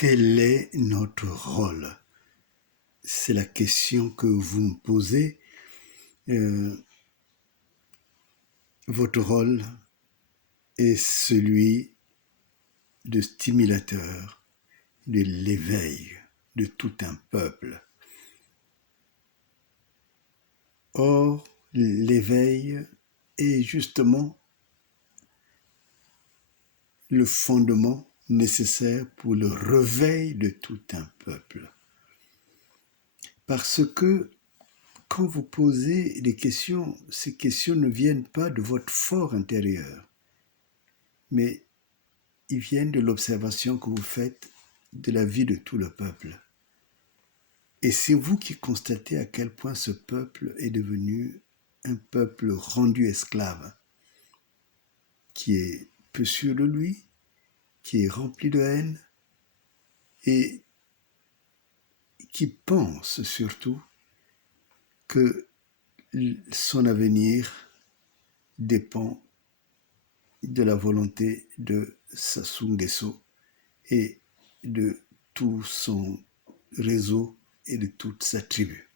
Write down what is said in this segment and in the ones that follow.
Quel est notre rôle? C'est la question que vous me posez. Euh, Votre rôle est celui de stimulateur de l'éveil de tout un peuple. Or, l'éveil est justement le fondement nécessaire pour le réveil de tout un peuple. Parce que quand vous posez des questions, ces questions ne viennent pas de votre fort intérieur, mais ils viennent de l'observation que vous faites de la vie de tout le peuple. Et c'est vous qui constatez à quel point ce peuple est devenu un peuple rendu esclave, qui est peu sûr de lui, qui est rempli de haine et qui pense surtout que son avenir dépend de la volonté de Sassou Nguesso et de tout son réseau et de toute sa tribu.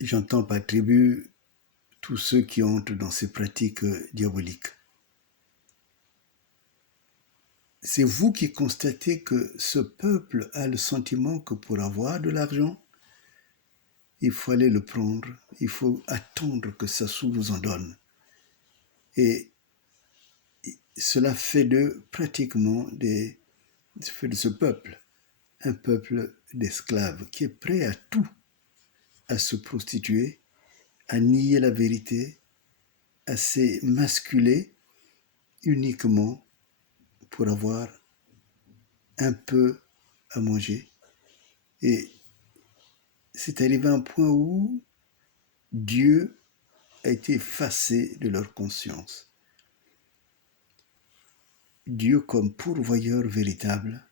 J'entends par tribu tous ceux qui entrent dans ces pratiques diaboliques. C'est vous qui constatez que ce peuple a le sentiment que pour avoir de l'argent, il faut aller le prendre, il faut attendre que Sassou vous en donne. Et cela fait de pratiquement fait de ce peuple un peuple d'esclaves qui est prêt à tout, à se prostituer, à nier la vérité, à s'émasculer uniquement pour avoir un peu à manger. Et c'est arrivé à un point où Dieu a été effacé de leur conscience. Dieu, comme pourvoyeur véritable,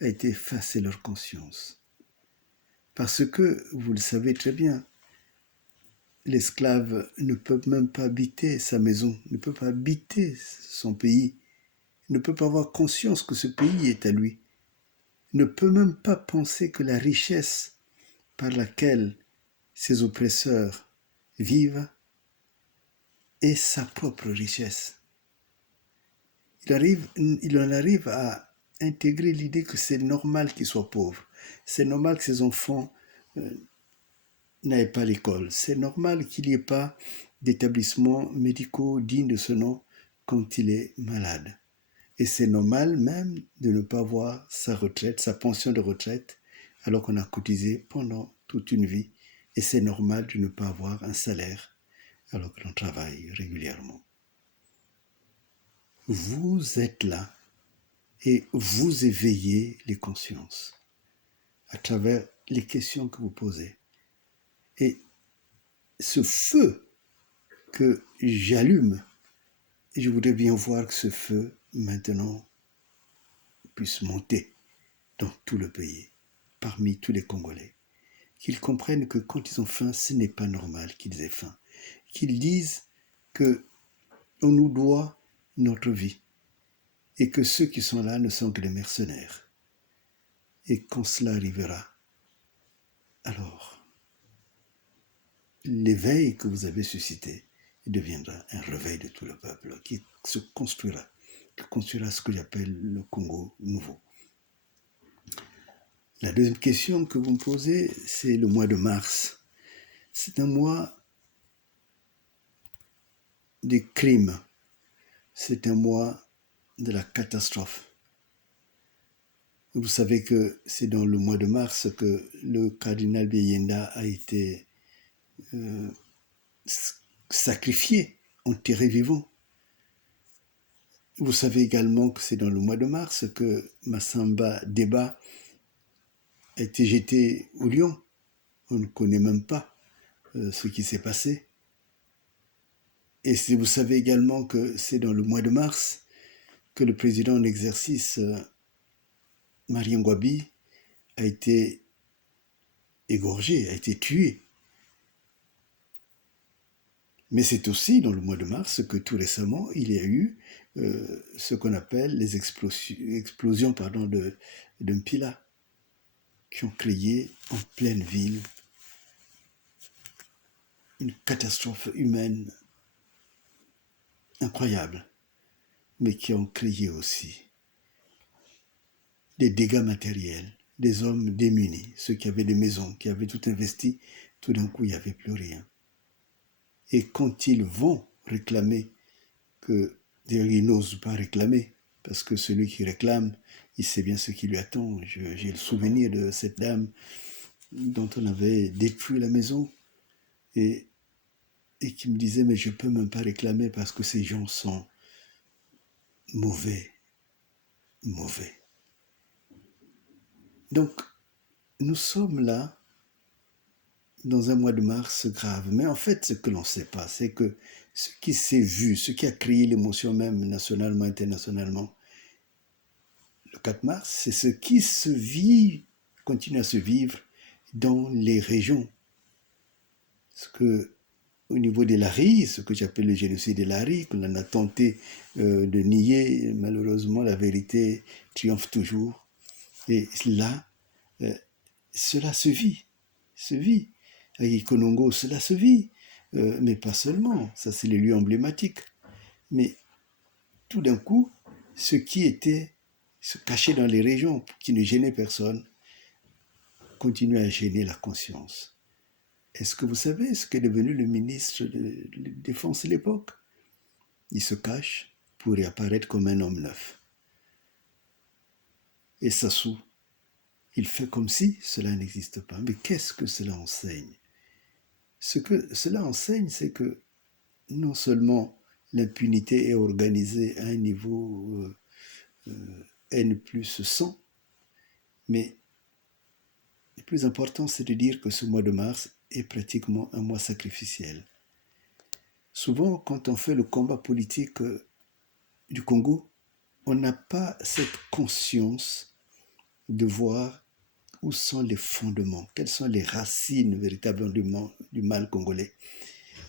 a été effacé de leur conscience. Parce que, vous le savez très bien, l'esclave ne peut même pas habiter sa maison, ne peut pas habiter son pays, ne peut pas avoir conscience que ce pays est à lui, ne peut même pas penser que la richesse par laquelle ses oppresseurs vivent est sa propre richesse. Il en arrive à intégrer l'idée que c'est normal qu'il soit pauvre, c'est normal que ses enfants n'aillent pas à l'école, c'est normal qu'il n'y ait pas d'établissements médicaux dignes de ce nom quand il est malade. Et c'est normal même de ne pas avoir sa retraite, sa pension de retraite, alors qu'on a cotisé pendant toute une vie. Et c'est normal de ne pas avoir un salaire alors que l'on travaille régulièrement. Vous êtes là et vous éveillez les consciences à travers les questions que vous posez. Et ce feu que j'allume, je voudrais bien voir que ce feu maintenant puisse monter dans tout le pays, parmi tous les Congolais. Qu'ils comprennent que quand ils ont faim, ce n'est pas normal qu'ils aient faim. Qu'ils disent qu'on nous doit notre vie et que ceux qui sont là ne sont que des mercenaires. Et quand cela arrivera, alors l'éveil que vous avez suscité deviendra un réveil de tout le peuple qui se construira, qui construira ce que j'appelle le Congo nouveau. La deuxième question que vous me posez, c'est le mois de mars. C'est un mois des crimes. C'est un mois de la catastrophe. Vous savez que c'est dans le mois de mars que le cardinal Bieyenda a été sacrifié, enterré vivant. Vous savez également que c'est dans le mois de mars que Massamba Deba a été jeté au lion. On ne connaît même pas ce qui s'est passé. Et vous savez également que c'est dans le mois de mars que le président en exercice, Marien Ngouabi, a été égorgé, a été tué. Mais c'est aussi dans le mois de mars que tout récemment, il y a eu ce qu'on appelle les explosions de Mpila, qui ont créé en pleine ville une catastrophe humaine incroyable, mais qui ont créé aussi des dégâts matériels, des hommes démunis, ceux qui avaient des maisons, qui avaient tout investi, tout d'un coup, il n'y avait plus rien. Et quand ils vont réclamer que, d'ailleurs, ils n'osent pas réclamer, parce que celui qui réclame, il sait bien ce qui lui attend. J'ai le souvenir de cette dame dont on avait détruit la maison et, et qui me disait, mais je ne peux même pas réclamer parce que ces gens sont mauvais, mauvais. Donc, nous sommes là dans un mois de mars grave. Mais en fait, ce que l'on ne sait pas, c'est que ce qui s'est vu, ce qui a créé l'émotion même nationalement, internationalement, le 4 mars, c'est ce qui se vit, continue à se vivre dans les régions. Ce que, au niveau des Laris, ce que j'appelle le génocide des Laris, qu'on a tenté de nier, malheureusement, la vérité triomphe toujours. Et là, cela se vit. À Ikonongo, cela se vit. Mais pas seulement, ça c'est les lieux emblématiques. Mais tout d'un coup, ce qui était se cachait dans les régions, qui ne gênait personne, continue à gêner la conscience. Est-ce que vous savez ce qu'est devenu le ministre de la Défense à l'époque? Il se cache pour réapparaître comme un homme neuf. Et Sassou, il fait comme si cela n'existe pas. Mais qu'est-ce que cela enseigne? Ce que cela enseigne, c'est que non seulement l'impunité est organisée à un niveau N plus 100, mais le plus important, c'est de dire que ce mois de mars est pratiquement un mois sacrificiel. Souvent, quand on fait le combat politique du Congo, on n'a pas cette conscience de voir où sont les fondements, quelles sont les racines véritablement du mal congolais.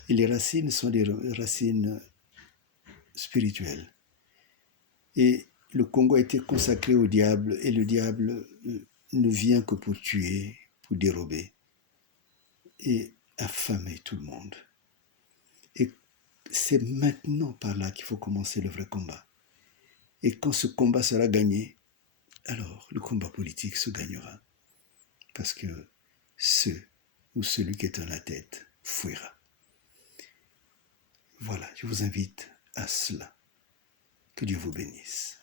Et les racines sont des racines spirituelles. Et le Congo a été consacré au diable, et le diable ne vient que pour tuer, pour dérober et affamer tout le monde. Et c'est maintenant par là qu'il faut commencer le vrai combat. Et quand ce combat sera gagné, alors le combat politique se gagnera. Parce que celui qui est à la tête fuira. Voilà, je vous invite à cela. Que Dieu vous bénisse.